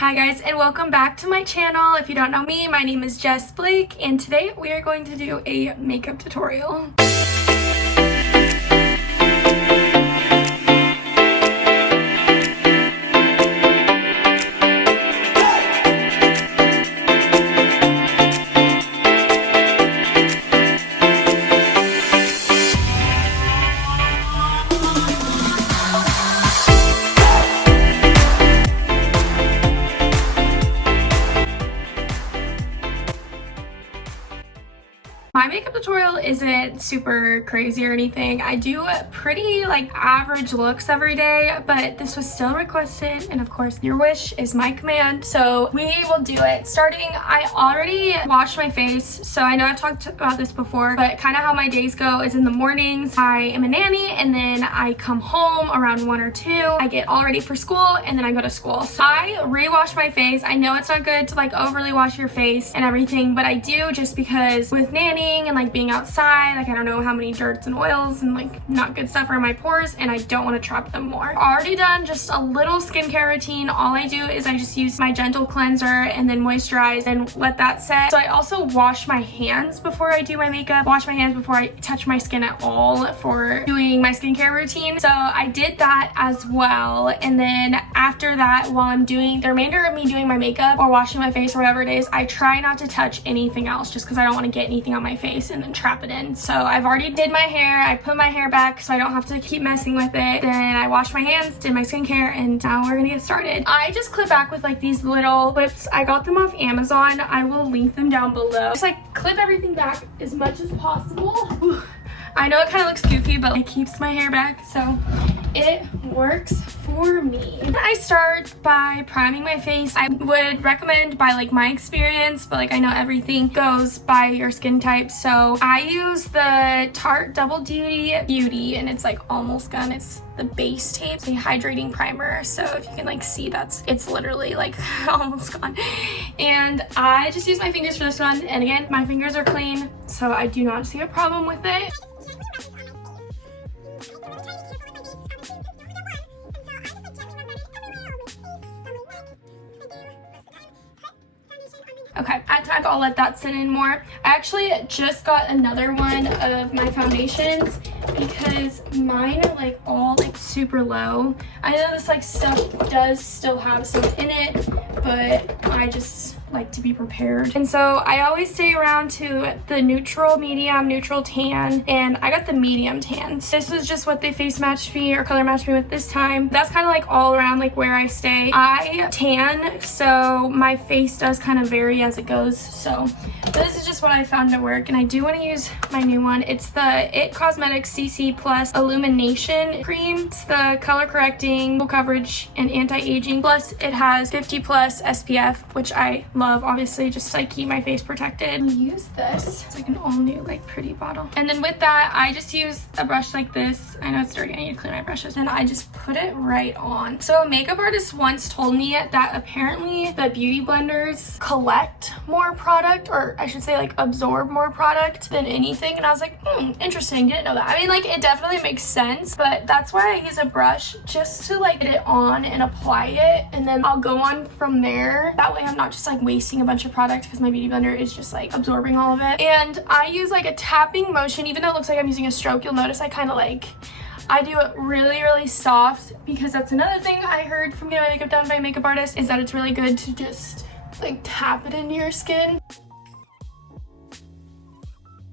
Hi guys, and welcome back to my channel. If you don't know me, my name is Jess Blake, and today we are going to do a makeup tutorial. My makeup tutorial isn't super crazy or anything. I do pretty average looks every day, but this was still requested, and of course your wish is my command, so we will do it. Starting, I already washed my face, so I know I've talked about this before, but kind of how my days go is in the mornings I am a nanny, and then I come home around 1 or 2, I get all ready for school, and then I go to school. So I re-wash my face. I know it's not good to overly wash your face and everything, but I do just because with nanny and being outside, I don't know how many dirts and oils and not good stuff are in my pores, and I don't want to trap them more. Already done just a little skincare routine. All I do is I just use my gentle cleanser and then moisturize and let that set. So I also wash my hands before I do my makeup, wash my hands before I touch my skin at all for doing my skincare routine. So I did that as well, and then after that, while I'm doing the remainder of me doing my makeup or washing my face or whatever it is, I try not to touch anything else just because I don't want to get anything on my face and then trap it in. So I've already did my hair. I put my hair back so I don't have to keep messing with it. Then I washed my hands, did my skincare, and now we're gonna get started. I just clip back with these little clips. I got them off Amazon. I will link them down below. Just clip everything back as much as possible. Ooh. I know it kind of looks goofy, but it keeps my hair back, so it works for me. I start by priming my face. I would recommend by my experience, but I know everything goes by your skin type. So I use the Tarte Double Duty Beauty, and it's almost gone. It's the base tape, the hydrating primer. So if you can see, it's literally almost gone. And I just use my fingers for this one. And again, my fingers are clean, so I do not see a problem with it. Okay, at times I'll let that sit in more. I actually just got another one of my foundations because mine are all super low. I know this stuff does still have some in it, but I just like to be prepared. And so I always stay around to the neutral, medium, neutral tan, and I got the medium tan. So this is just what they face matched me or color matched me with this time. That's kind of all around where I stay. I tan, so my face does kind of vary as it goes. So this is just what I found to work, and I do want to use my new one. It's the IT Cosmetics CC Plus Illumination Cream. It's the color correcting, full coverage, and anti-aging. Plus it has 50 plus SPF, which I love, obviously, just to keep my face protected. I'll use this. It's an all new pretty bottle. And then with that, I just use a brush like this. I know it's dirty, I need to clean my brushes. And I just put it right on. So a makeup artist once told me that apparently the beauty blenders collect more product, or I should say absorb more product than anything. And I was interesting, didn't know that. I mean, it definitely makes sense, but that's why I use a brush, just to get it on and apply it, and then I'll go on from there. That way I'm not just wasting a bunch of product, because my beauty blender is just absorbing all of it. And I use a tapping motion. Even though it looks like I'm using a stroke, you'll notice I kind of I do it really, really soft, because that's another thing I heard from getting my makeup done by a makeup artist, is that it's really good to just tap it into your skin.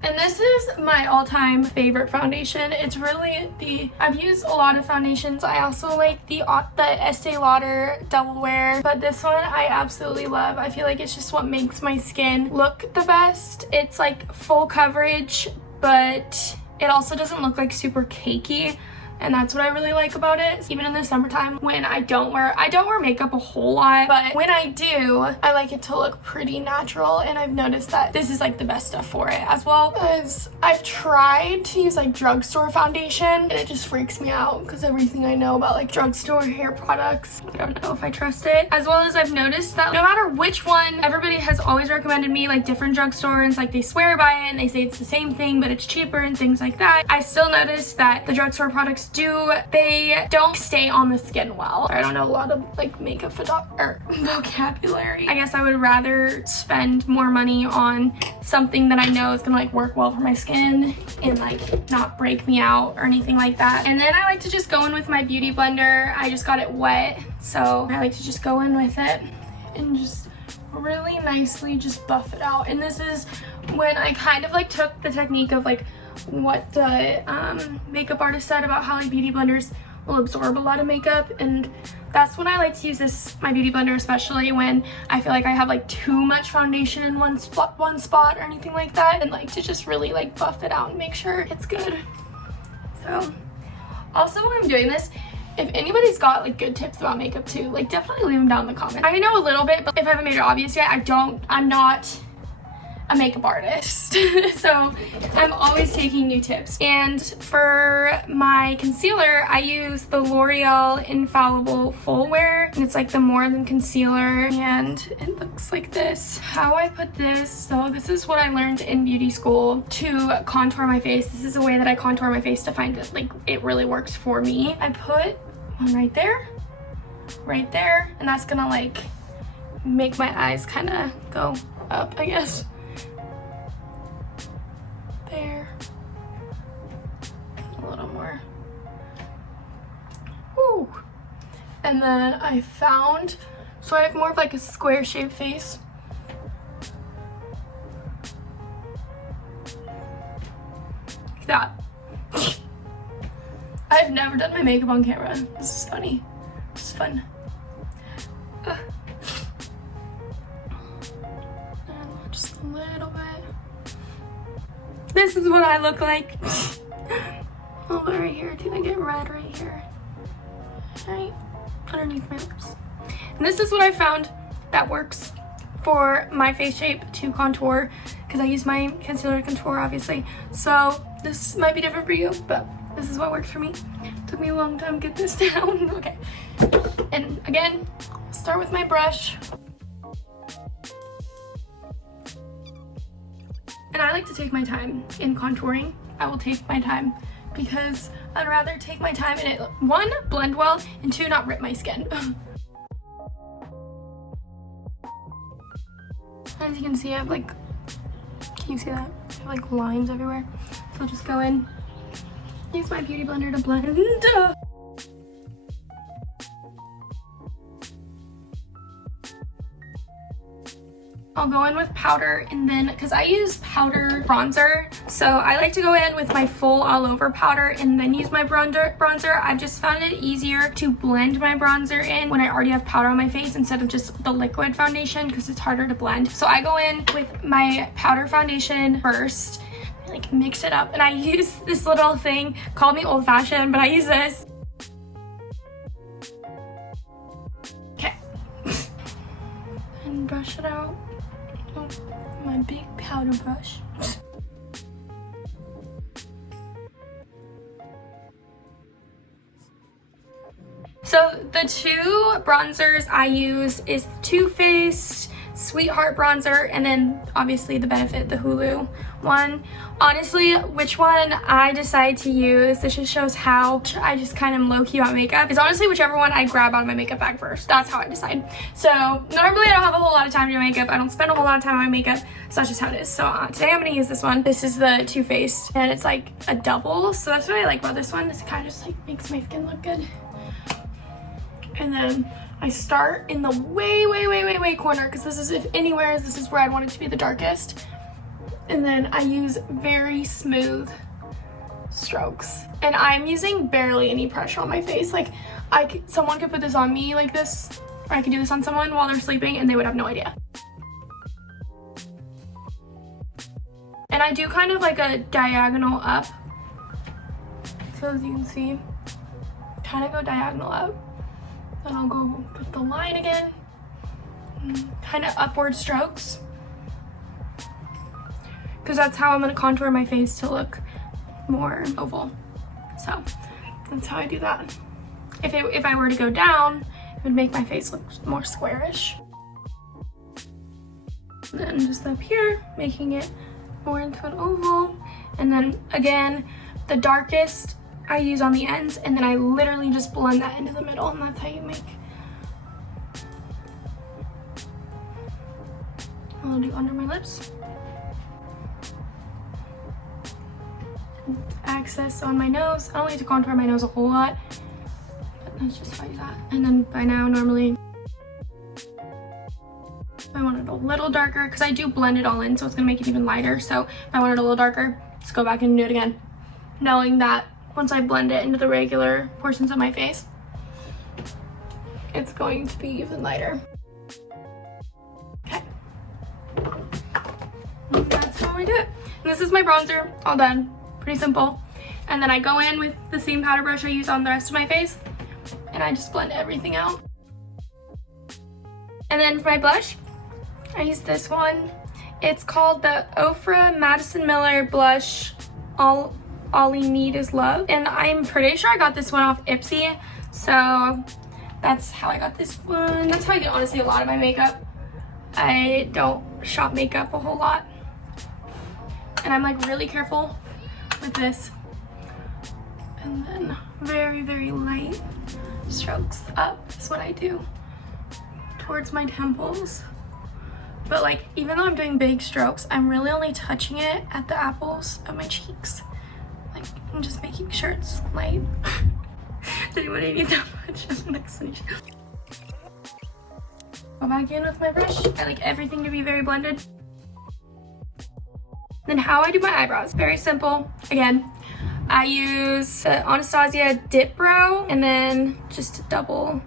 And this is my all-time favorite foundation. It's really I've used a lot of foundations. I also like the Estee Lauder Double Wear, but this one I absolutely love. I feel it's just what makes my skin look the best. It's full coverage, but it also doesn't look super cakey. And that's what I really like about it. Even in the summertime, when I don't wear makeup a whole lot, but when I do, I like it to look pretty natural. And I've noticed that this is the best stuff for it, as well as I've tried to use drugstore foundation, and it just freaks me out because everything I know about drugstore hair products, I don't know if I trust it. As well as I've noticed that no matter which one, everybody has always recommended me different drugstores, they swear by it and they say it's the same thing but it's cheaper and things like that. I still notice that the drugstore products they don't stay on the skin well. I don't know a lot of like makeup vocabulary. I guess I would rather spend more money on something that I know is gonna like work well for my skin and like not break me out or anything like that. And then I like to just go in with my beauty blender. I just got it wet, so I like to just go in with it and just really nicely just buff it out. And this is when I kind of like took the technique of like what the makeup artist said about how like beauty blenders will absorb a lot of makeup, and that's when I like to use my beauty blender, especially when I feel like I have like too much foundation in one spot or anything like that, and like to just really like buff it out and make sure it's good. So also when I'm doing this, if anybody's got like good tips about makeup too, like definitely leave them down in the comments. I know a little bit, but if I haven't made it obvious yet, I'm not a makeup artist. So I'm always taking new tips. And for my concealer, I use the L'Oreal Infallible Full Wear, and it's like the More Than Concealer, and it looks like this. How I put this, so this is what I learned in beauty school to contour my face. This is a way that I contour my face to find it like it really works for me. I put one right there, and that's gonna like make my eyes kind of go up, I guess. There. A little more. Woo! And then I found, so I have more of like a square shaped face. Like that. I've never done my makeup on camera. This is funny. This is fun. And just a little bit. This is what I look like. A little bit right here. Do I get red right here? Right underneath my lips. And this is what I found that works for my face shape to contour, because I use my concealer to contour, obviously. So this might be different for you, but this is what works for me. Took me a long time to get this down. Okay. And again, start with my brush. And I like to take my time in contouring. I will take my time because I'd rather take my time and it, one, blend well, and two, not rip my skin. As you can see, I have like, can you see that? I have like lines everywhere. So I'll just go in, use my beauty blender to blend. I'll go in with powder, and then, because I use powder bronzer, so I like to go in with my full all over powder and then use my bronzer. I've just found it easier to blend my bronzer in when I already have powder on my face instead of just the liquid foundation, because it's harder to blend. So I go in with my powder foundation first, like mix it up, and I use this little thing. Call me old fashioned, but I use this. Okay. And brush it out. My big powder brush. So the two bronzers I use is Too Faced Sweetheart bronzer, and then obviously the Benefit, the Hulu one. Honestly, which one I decide to use, this just shows how I just kind of low-key on makeup, is honestly whichever one I grab out of my makeup bag first. That's how I decide. So normally I don't have a whole lot of time to do makeup. I don't spend a whole lot of time on my makeup, so that's just how it is. So today I'm gonna use this one. This is the Too Faced, and it's like a double, so that's what I like about this one. This kind of just like makes my skin look good. And then I start in the way corner, because this is, if anywhere, this is where I'd want it to be the darkest. And then I use very smooth strokes. And I'm using barely any pressure on my face. Like, someone could put this on me like this, or I could do this on someone while they're sleeping and they would have no idea. And I do kind of like a diagonal up. So as you can see, kind of go diagonal up. Then I'll go with the line again, kind of upward strokes, because that's how I'm going to contour my face to look more oval. So that's how I do that. If I were to go down, it would make my face look more squarish. And then just up here, making it more into an oval. And then again, the darkest I use on the ends, and then I literally just blend that into the middle, and that's how you make. I'll do under my lips. Access on my nose. I don't like to contour my nose a whole lot, but that's just how I do that. And then by now, normally, if I want it a little darker, because I do blend it all in, so it's gonna make it even lighter. So if I want it a little darker, just go back and do it again, knowing that once I blend it into the regular portions of my face, it's going to be even lighter. Okay. And that's how I do it. And this is my bronzer, all done. Pretty simple. And then I go in with the same powder brush I use on the rest of my face, and I just blend everything out. And then for my blush, I use this one. It's called the Ofra Madison Miller Blush All You Need Is Love. And I'm pretty sure I got this one off Ipsy. So that's how I got this one. That's how I get honestly a lot of my makeup. I don't shop makeup a whole lot. And I'm like really careful with this. And then very, very light strokes up is what I do towards my temples. But like, even though I'm doing big strokes, I'm really only touching it at the apples of my cheeks. Like, I'm just making sure it's light. Didn't really need that much of an explanation. Go back in with my brush. I like everything to be very blended. Then how I do my eyebrows, very simple. Again, I use Anastasia Dip Brow, and then just a double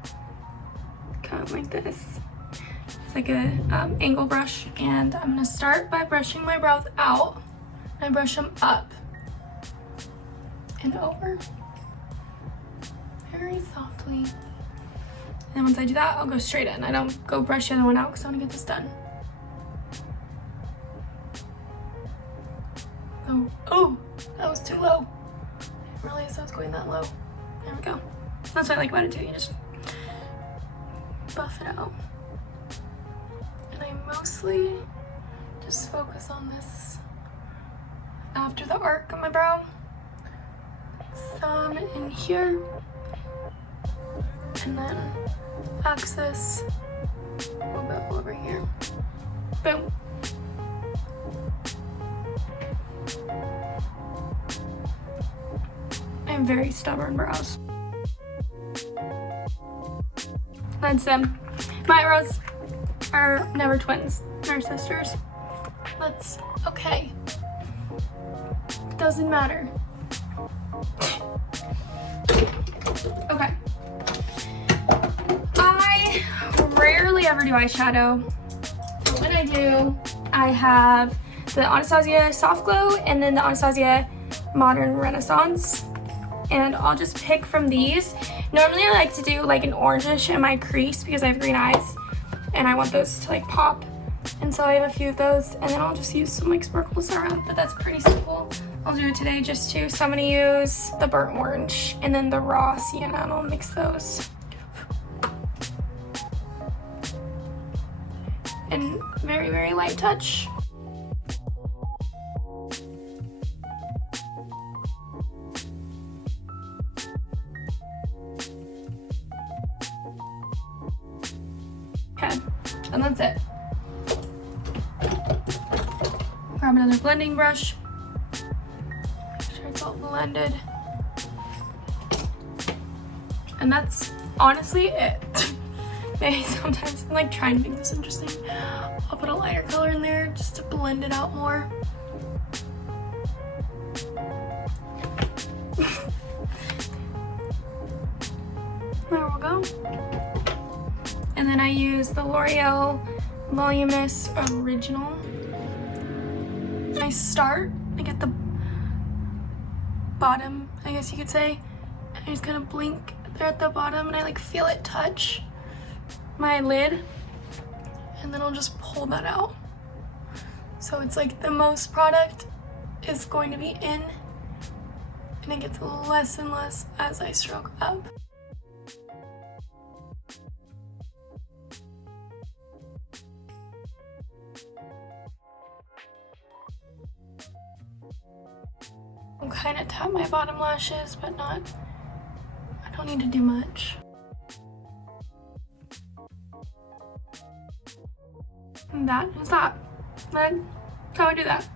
cut like this. It's like a angle brush, and I'm gonna start by brushing my brows out. I brush them up and over, very softly. And then once I do that, I'll go straight in. I don't go brush the other one out because I want to get this done. Oh, that was too low. I didn't realize I was going that low. There we go. That's what I like about it too. You just buff it out. And I mostly just focus on this after the arc of my brow. Some in here. And then access a little bit over here. Boom. I have very stubborn brows. That's them. My brows are never twins. They're sisters. That's okay. Doesn't matter. Okay. I rarely ever do eyeshadow. But when I do, I have the Anastasia Soft Glow and then the Anastasia Modern Renaissance. And I'll just pick from these. Normally I like to do like an orangish in my crease because I have green eyes and I want those to like pop. And so I have a few of those, and then I'll just use some like sparkles around, but that's pretty simple. I'll do it today just to, so I'm gonna use the burnt orange and then the raw sienna, and I'll mix those. And very, very light touch. Okay, and that's it. Grab another blending brush. Make sure it's all blended. And that's honestly it. Maybe sometimes I'm like trying to make this interesting. I'll put a lighter color in there just to blend it out more. There we go. And then I use the L'Oreal Voluminous Original. I start like at the bottom, I guess you could say, and I just kind of blink there at the bottom, and I like feel it touch my lid, and then I'll just pull that out. So it's like the most product is going to be in, and it gets less and less as I stroke up. Okay, kind of tap my bottom lashes, but not, I don't need to do much. And that is that. That's how I do that.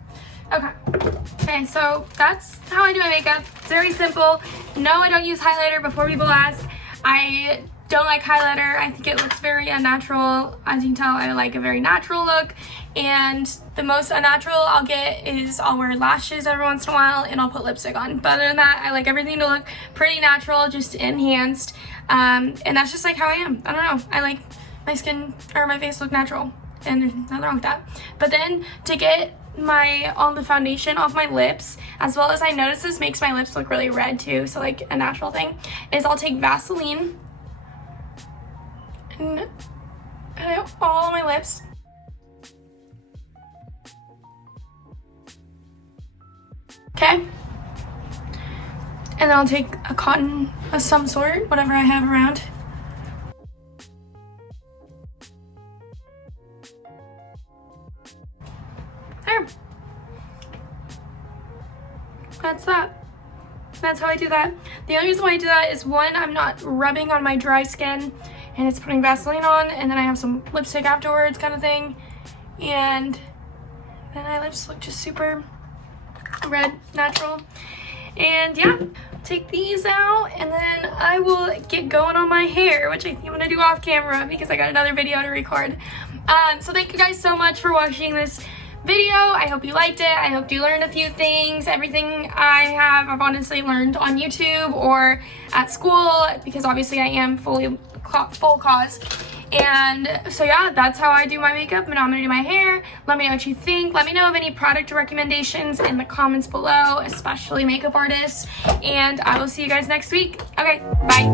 Okay, so that's how I do my makeup. It's very simple. No, I don't use highlighter before people ask. I don't like highlighter. I think it looks very unnatural. As you can tell, I like a very natural look. And the most unnatural I'll get is I'll wear lashes every once in a while and I'll put lipstick on. But other than that, I like everything to look pretty natural, just enhanced. And that's just like how I am. I don't know. I like my skin or my face look natural. And there's nothing wrong with that. But then to get all the foundation off my lips, as well as I notice this makes my lips look really red too, so like a natural thing, is I'll take Vaseline and put it all on my lips. Okay. And then I'll take a cotton of some sort, whatever I have around. There. That's that. That's how I do that. The only reason why I do that is, one, I'm not rubbing on my dry skin and it's putting Vaseline on, and then I have some lipstick afterwards kind of thing. And then my lips look just super red, natural. And yeah, take these out and then I will get going on my hair, which I think I'm gonna do off camera because I got another video to record. So thank you guys so much for watching this video. I hope you liked it. I hope you learned a few things. Everything I've honestly learned on YouTube or at school, because obviously I am full cause. And so yeah, that's how I do my makeup and I'm gonna do my hair. Let me know what you think. Let me know of any product recommendations in the comments below, especially makeup artists. And I will see you guys next week. Okay, bye.